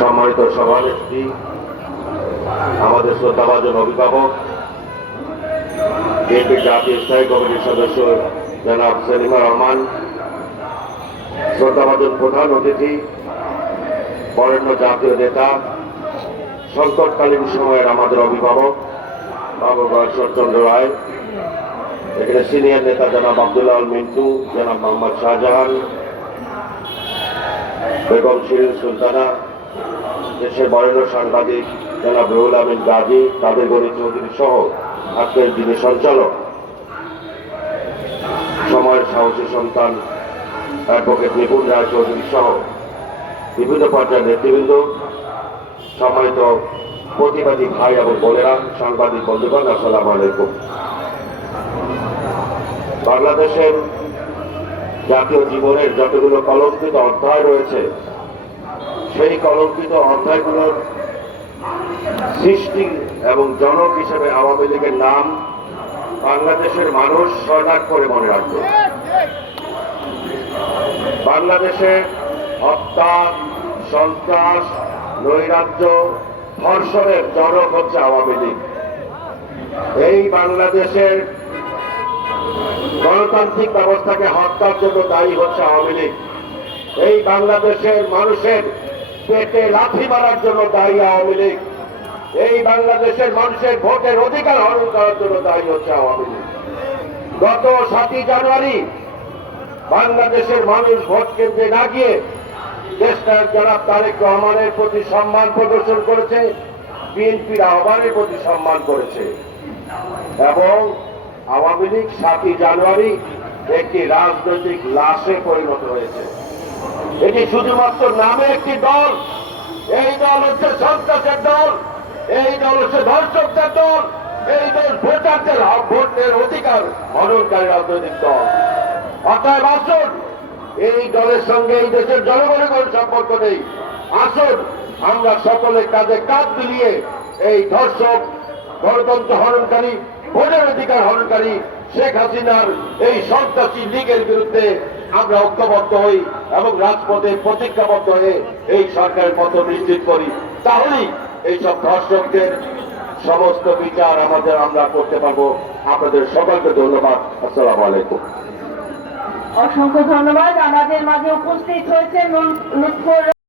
সম্মানিত সভানেত্রী, আমাদের শ্রদ্ধাভাজন অভিভাবক, বিএনপি জাতীয় স্থায়ী কমিটির সদস্য জনাব সেলিমা রহমান, শ্রদ্ধাভাজন প্রধান অতিথি, বরেণ্য জাতীয় নেতা, সংকটকালীন সময়ের আমাদের অভিভাবক বাবু ঈশ্বরচন্দ্র রায়, এখানে সিনিয়র নেতা জনাব আবদুল্লাহ মিন্টু, জনাব মোহাম্মদ শাহজাহান বেগম শিরিন সুলতানা, দেশের বরেণ্য সাংবাদিক জনাব রুহুল আমিন গাজী কাদের গণি চৌধুরী সহ আজকের দিনের সঞ্চালক। সময়ের সাহসী সন্তান, অ্যাডভোকেট নিপুণ রায় চৌধুরী সহ বিভিন্ন পর্যায়ের নেতৃবৃন্দ, সম্মানিত প্রতিবাদী ভাই এবং বোনেরা, সাংবাদিক বন্ধুগণ, আসসালাম আলাইকুম। বাংলাদেশের জাতীয় জীবনের যতগুলো কলঙ্কিত অধ্যায় রয়েছে, সেই কলঙ্কিত অধ্যায়গুলোর সৃষ্টি এবং জনক হিসেবে আওয়ামী লীগের নাম বাংলাদেশের মানুষ স্বর্ণাক করে মনে রাখবে। বাংলাদেশে হত্যা, সন্ত্রাস, নৈরাজ্য, ধর্ষণের জনক হচ্ছে আওয়ামী লীগ। এই বাংলাদেশের গণতান্ত্রিক ব্যবস্থাকে হত্যার জন্য দায়ী হচ্ছে আওয়ামী লীগ। এই বাংলাদেশের মানুষের পেটে লাথি মারার জন্য দায়ী আওয়ামী লীগ। এই বাংলাদেশের মানুষের ভোটের অধিকার হরণ করার জন্য দায়ী হচ্ছে আওয়ামী লীগ। গত সাতই জানুয়ারি বাংলাদেশের মানুষ ভোট কেন্দ্রে না গিয়ে দেশটার জনাব তারেক রহমানের প্রতি সম্মান প্রদর্শন করেছে, বিএনপির আহ্বানের প্রতি সম্মান করেছে। এবং আওয়ামী লীগ সাতই জানুয়ারি একটি রাজনৈতিক লাশে পরিণত হয়েছে। এটি শুধুমাত্র নামে একটি দল, এই দল হচ্ছে সন্ত্রাসের দল, এই দল হচ্ছে ধর্ষকদের দল, এই দল ভোটারদের ভোটের অধিকার হরণকারী রাজনৈতিক দল। অতএব আসুন, এই দলের সঙ্গে এই দেশের জনগণের সম্পর্ক নেই। আসুন, আমরা সকলে কাজে কাজ মিলিয়ে এই ধর্ষক, গণতন্ত্র হরণকারী ভোটের অধিকার হরণকারী শেখ হাসিনার এই সন্ত্রাসী লীগের বিরুদ্ধে আমরা ঐক্যবদ্ধ হই এবং রাজপথে প্রতিজ্ঞাবদ্ধ হয়ে এই সরকারের পথ নিশ্চিত করি। তাহলেই এইসব ধর্ষকদের সমস্ত বিচার আমাদের, আমরা করতে পারব। আপনাদের সকলকে ধন্যবাদ। আসসালাম আলাইকুম। অসংখ্য ধন্যবাদ। আমাদের মাঝে উপস্থিত হয়েছে